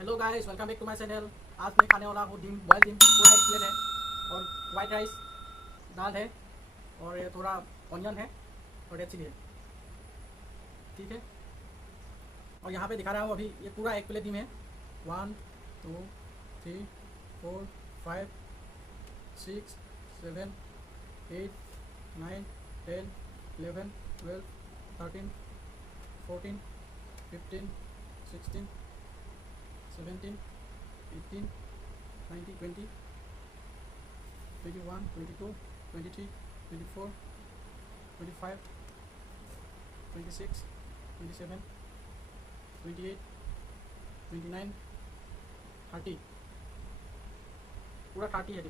Hello guys, welcome back to my channel. आज मैं खाने वाला हूँ डिम बॉयल डिम। पूरा एक प्लेट है और वाइट राइस, दाल है और ये थोड़ा ऑनियन है और रेड चिली है। ठीक है, और यहाँ पे दिखा रहा हूँ अभी ये पूरा एक प्लेट डिम है। 1 2 3 4 5 6 7 8 9 10 11 12 13 14 15 16 17 18 19 20 21 22 23 24 25 26 27 28 29 30, पूरा 30 है।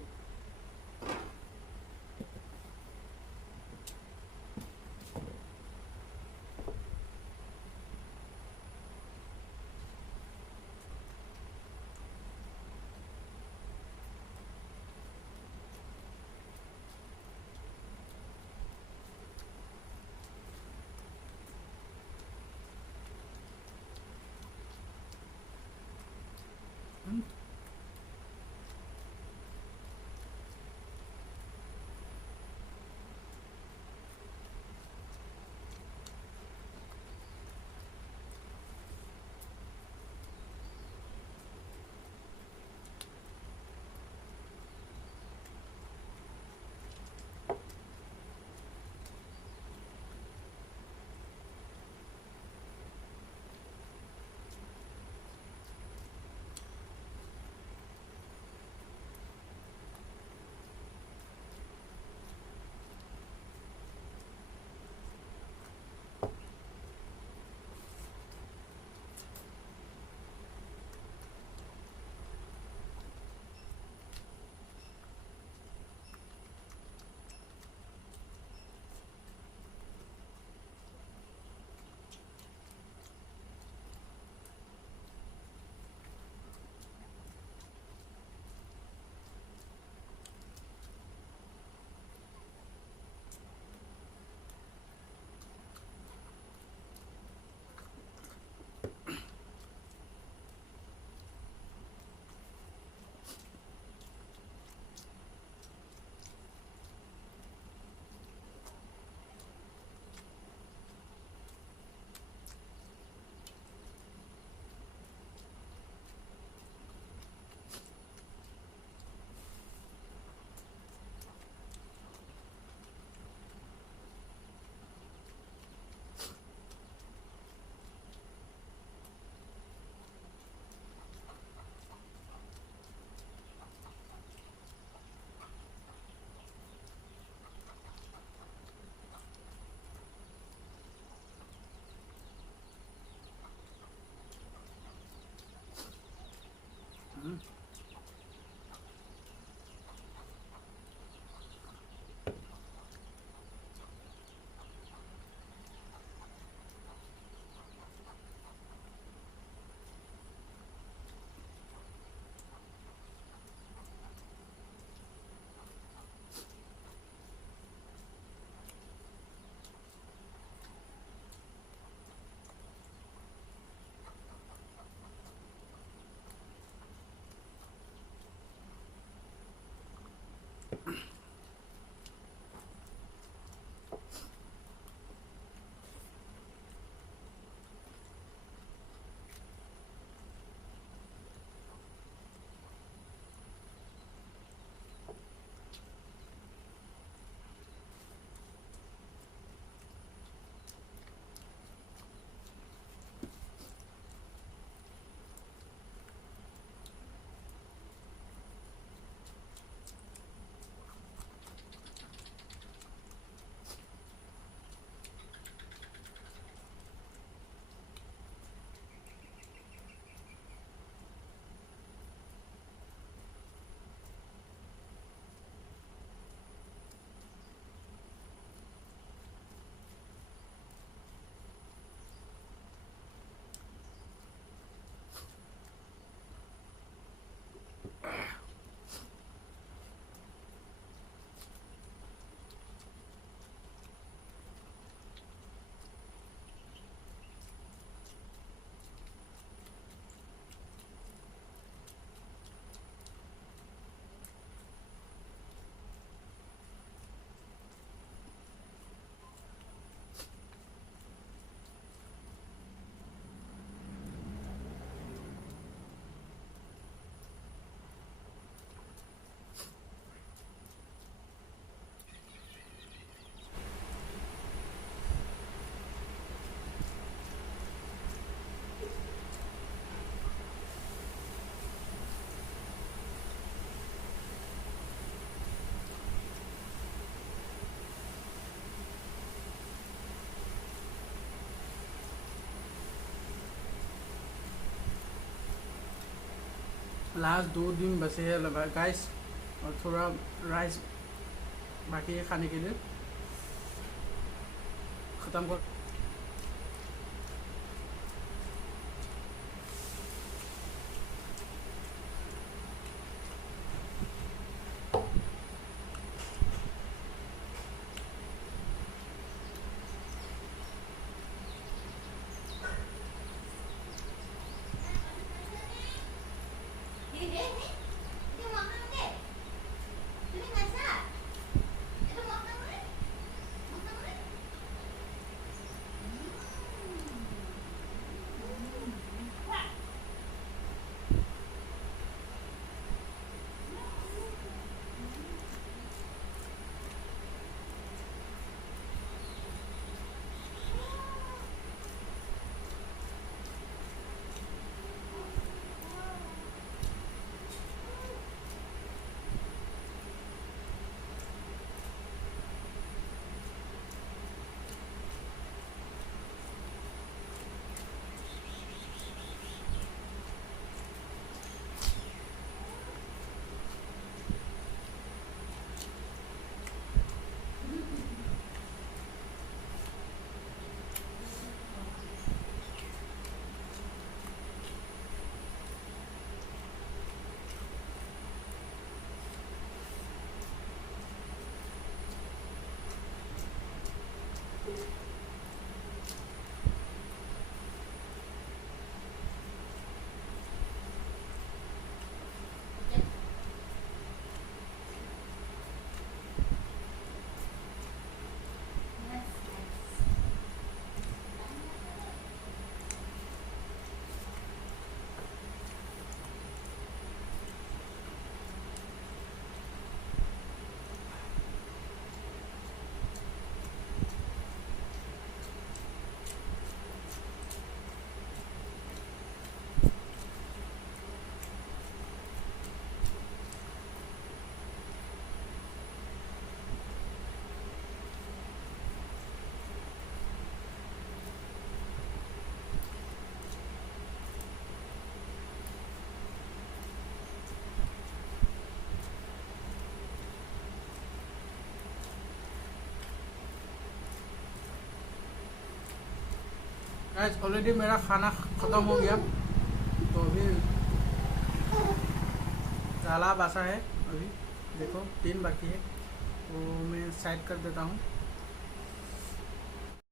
लास्ट 2 दिन बचे हैं गाइस, और थोड़ा राइस बाकी है खाने के लिए, ख़त्म कर। गाइस ऑलरेडी मेरा खाना ख़त्म हो गया, तो अभी ज़्यादा बासा है, अभी देखो 3 बाकी है, तो मैं साइड कर देता हूँ।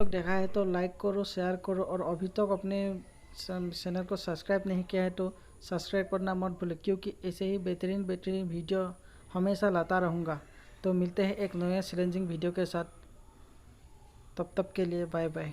देखा है तो लाइक करो, शेयर करो, और अभी तक अपने चैनल को सब्सक्राइब नहीं किया है तो सब्सक्राइब करना मत भूलें, क्योंकि ऐसे ही बेहतरीन वीडियो हमेशा लाता रहूँगा। तो मिलते हैं एक नए चैलेंजिंग वीडियो के साथ, तब तक के लिए बाय बाय।